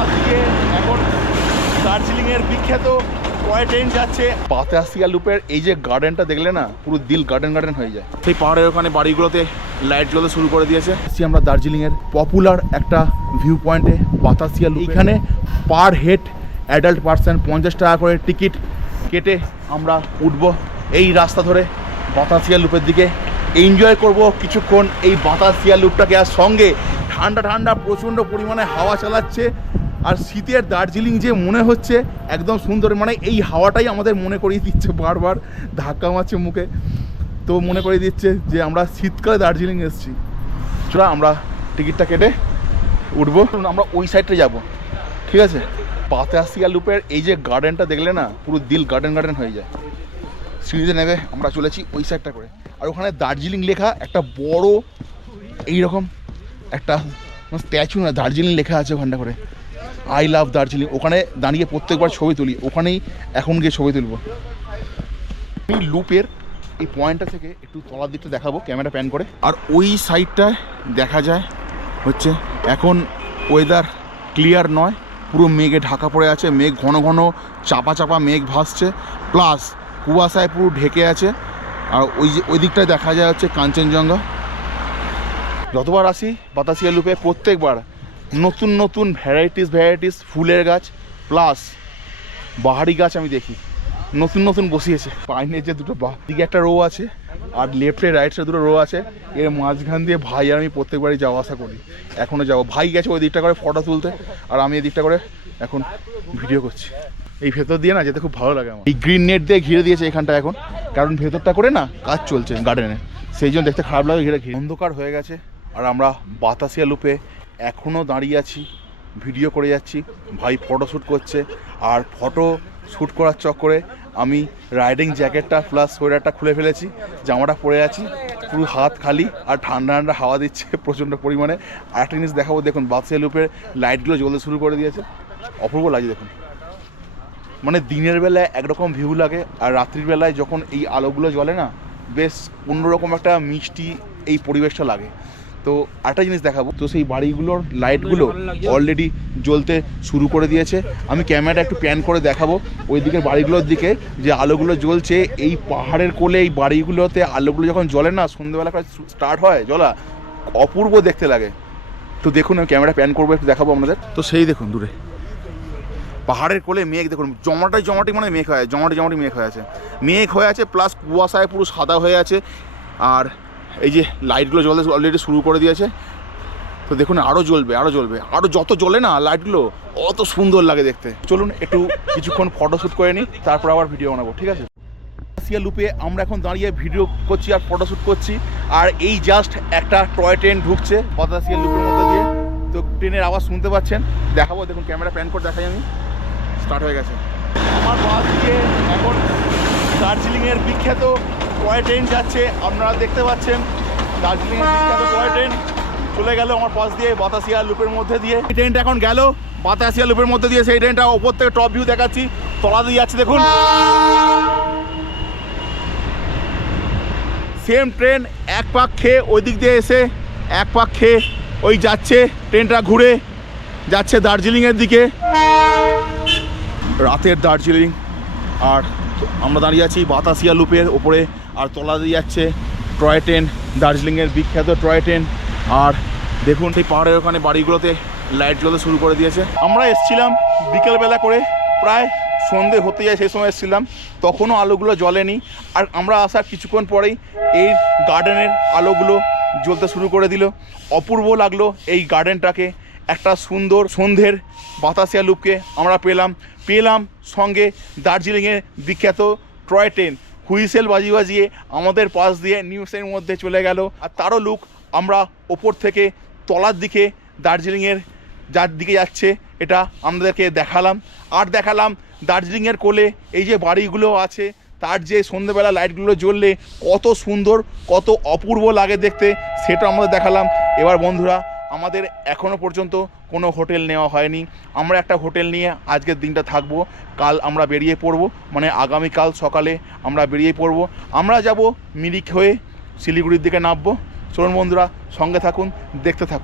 পাশ দিয়ে এখন দার্জিলিংয়ের বিখ্যাত টয় ট্রেন যাচ্ছে। বাতাসিয়া লুপের এই যে গার্ডেনটা দেখলে না, পুরো দিল গার্ডেন গার্ডেন হয়ে যায়। সেই পাহাড়ের ওখানে বাড়িগুলোতে লাইট জ্বলতে শুরু করে দিয়েছে। আমরা দার্জিলিংয়ের পপুলার একটা ভিউ পয়েন্টে বাতাসিয়া লুপ। এখানে পার হেড অ্যাডাল্ট পার্সন 50 টাকা করে টিকিট কেটে আমরা উঠবো এই রাস্তা ধরে বাতাসিয়া লুপের দিকে। এনজয় করব কিছুক্ষণ এই বাতাসিয়া লুপটাকে, আর সঙ্গে ঠান্ডা ঠান্ডা প্রচণ্ড পরিমাণে হাওয়া চালাচ্ছে। আর শীতের দার্জিলিং যে মনে হচ্ছে একদম সুন্দর, মানে এই হাওয়াটাই আমাদের মনে করিয়ে দিচ্ছে, বারবার ধাক্কা মারছে মুখে, তো মনে করিয়ে দিচ্ছে যে আমরা শীতকালে দার্জিলিং এসেছি। চলো আমরা টিকিটটা কেটে উঠবো, আমরা ওই সাইডটা যাব, ঠিক আছে? বাতাসিয়া লুপের এই যে গার্ডেনটা দেখলে না, পুরো দিল গার্ডেন গার্ডেন হয়ে যায়। সিঁড়িতে নেবে আমরা চলেছি ওই সাইডটা করে। আর ওখানে দার্জিলিং লেখা একটা বড় এইরকম একটা স্ট্যাচু, না দার্জিলিং লেখা আছে ওখানটা করে, আই লাভ দার্জিলিং। ওখানে দাঁড়িয়ে প্রত্যেকবার ছবি তুলি, ওখানেই এখন গিয়ে ছবি তুলবো। আমি লুপের এই পয়েন্টটা থেকে একটু তলার দিকটা দেখাবো ক্যামেরা প্যান করে। আর ওই সাইডটায় দেখা যায় হচ্ছে এখন ওয়েদার ক্লিয়ার নয়, পুরো মেঘে ঢাকা পড়ে আছে, মেঘ ঘন ঘন চাপা চাপা মেঘ ভাসছে, প্লাস কুয়াশায় পুরো ঢেকে আছে। আর ওই দিকটায় দেখা যায় হচ্ছে কাঞ্চনজঙ্ঘা। যতবার আসি বাতাসিয়া লুপে প্রত্যেকবার নতুন নতুন ভ্যারাইটিস ফুলের গাছ প্লাস বাহারি গাছ আমি দেখি, নতুন নতুন বসিয়েছে। পাইনের যে দুটো দিকে একটা রো আছে আর লেফটে রাইট সাইডে দুটো রো আছে, এর মাঝখান দিয়ে ভাই আর আমি প্রত্যেকবারই যাওয়া আসা করি, এখনও যাবো। ভাই গেছে ওই দিকটা করে ফটো তুলতে, আর আমি এই দিকটা করে এখন ভিডিও করছি। এই ভেতর দিয়ে না যেতে খুব ভালো লাগে আমার। এই গ্রিন নেট দিয়ে ঘিরে দিয়েছে এখানটা এখন, কারণ ভেতরটা করে না কাজ চলছে গার্ডেনে, সেই জন্য দেখতে খারাপ লাগে। ঘিরে অন্ধকার হয়ে গেছে আর আমরা বাতাসিয়া লুপে এখনও দাঁড়িয়ে আছি, ভিডিও করে যাচ্ছি। ভাই ফটো শ্যুট করছে, আর ফটো শ্যুট করার চক্করে আমি রাইডিং জ্যাকেটটা প্লাস সোয়েটারটা খুলে ফেলেছি, জামাটা পরে আছি, পুরো হাত খালি, আর ঠান্ডা ঠান্ডা হাওয়া দিচ্ছে প্রচণ্ড পরিমাণে। আর একটা জিনিস দেখাবো, দেখুন বাতাসিয়া লুপের লাইটগুলো জ্বলতে শুরু করে দিয়েছে, অপূর্ব লাগে দেখুন। মানে দিনের বেলায় একরকম ভিউ লাগে, আর রাত্রির বেলায় যখন এই আলোগুলো জ্বলে না, বেশ অন্যরকম একটা মিষ্টি এই পরিবেশটা লাগে। তো একটা জিনিস দেখাবো, তো সেই বাড়িগুলোর লাইটগুলো অলরেডি জ্বলতে শুরু করে দিয়েছে। আমি ক্যামেরাটা একটু প্যান করে দেখাবো ওই দিকের বাড়িগুলোর দিকে, যে আলোগুলো জ্বলছে এই পাহাড়ের কোলে। এই বাড়িগুলোতে আলোগুলো যখন জ্বলে না, সন্ধ্যেবেলা স্টার্ট হয় জ্বলা, অপূর্ব দেখতে লাগে। তো দেখুন আমি ক্যামেরা প্যান করবো, একটু দেখাবো আপনাদের। তো সেই দেখুন দূরে পাহাড়ের কোলে মেঘ, দেখুন জমাটি মানে মেঘ হয়ে জমাটি মেঘ হয়ে আছে, প্লাস কুয়াশায় পুরো সাদা হয়ে আছে। আর এই যে লাইটগুলো জ্বলতে অলরেডি শুরু করে দিয়েছে, তো দেখুন আরও জ্বলবে, আরও যত জ্বলে না লাইটগুলো অত সুন্দর লাগে দেখতে। চলুন একটু কিছুক্ষণ ফটোশ্যুট করে নিই, তারপর আবার ভিডিও বানাবো, ঠিক আছে? বাতাসিয়া লুপে আমরা এখন দাঁড়িয়ে ভিডিও করছি আর ফটোশ্যুট করছি, আর এই জাস্ট একটা টয় ট্রেন ঢুকছে বাতাসিয়া লুপের মধ্যে দিয়ে, তো ট্রেনের আওয়াজ শুনতে পাচ্ছেন, দেখাবো। দেখুন ক্যামেরা প্যান করে দেখাই আমি, স্টার্ট হয়ে গেছে। আমার পাশ দিয়ে এখন দার্জিলিংয়ের বিখ্যাত টয় ট্রেন যাচ্ছে, আপনারা দেখতে পাচ্ছেন দার্জিলিংয়ের বিখ্যাত টয় ট্রেন চলে গেল আমার পাশ দিয়ে বাতাসিয়া লুপের মধ্যে দিয়ে। এই ট্রেনটা এখন গেল বাতাসিয়া লুপের মধ্যে দিয়ে, সেই ট্রেনটা ওপর থেকে টপ ভিউ দেখাচ্ছি, তলা দিয়ে যাচ্ছে দেখুন। সেম ট্রেন এক পাক খেয়ে ওই দিক দিয়ে এসে এক পাক খেয়ে ওই যাচ্ছে, ট্রেনটা ঘুরে যাচ্ছে দার্জিলিংয়ের দিকে। রাতের দার্জিলিং, আর আমরা দাঁড়িয়ে আছি বাতাসিয়া লুপের ওপরে, আর তলা দিয়ে যাচ্ছে টয় ট্রেন, দার্জিলিংয়ের বিখ্যাত টয় ট্রেন। আর দেখুন সেই পাহাড়ের ওখানে বাড়িগুলোতে লাইট জ্বলতে শুরু করে দিয়েছে। আমরা এসেছিলাম বিকেলবেলা করে, প্রায় সন্ধে হতে যায় সেই সময় এসেছিলাম, তখনও আলোগুলো জ্বলেনি। আর আমরা আসার কিছুক্ষণ পরেই এই গার্ডেনের আলোগুলো জ্বলতে শুরু করে দিল। অপূর্ব লাগলো এই গার্ডেনটাকে, একটা সুন্দর সন্ধ্যের বাতাসিয়া লুপকে আমরা পেলাম সঙ্গে দার্জিলিংয়ের বিখ্যাত টয় ট্রেন হুইসেল বাজিয়ে আমাদের পাশ দিয়ে নিউজের মধ্যে চলে গেল। আর তারও লুক আমরা ওপর থেকে তলার দিকে দার্জিলিংয়ের যার দিকে যাচ্ছে এটা আমাদেরকে দেখালাম। আর দেখালাম দার্জিলিংয়ের কোলে এই যে বাড়িগুলো আছে, তার যে সন্ধ্যেবেলা লাইটগুলো জ্বললে কত সুন্দর, কত অপূর্ব লাগে দেখতে, সেটা আমাদের দেখালাম। এবার বন্ধুরা, আমাদের এখনও পর্যন্ত কোনো হোটেল নেওয়া হয়নি, আমরা একটা হোটেল নিয়ে আজকের দিনটা থাকবো। কাল আমরা বেরিয়ে পড়ব, মানে আগামীকাল সকালে আমরা বেরিয়ে পড়ব। আমরা যাব মিরিক হয়ে শিলিগুড়ির দিকে নামবো। চলুন বন্ধুরা, সঙ্গে থাকুন, দেখতে থাকুন।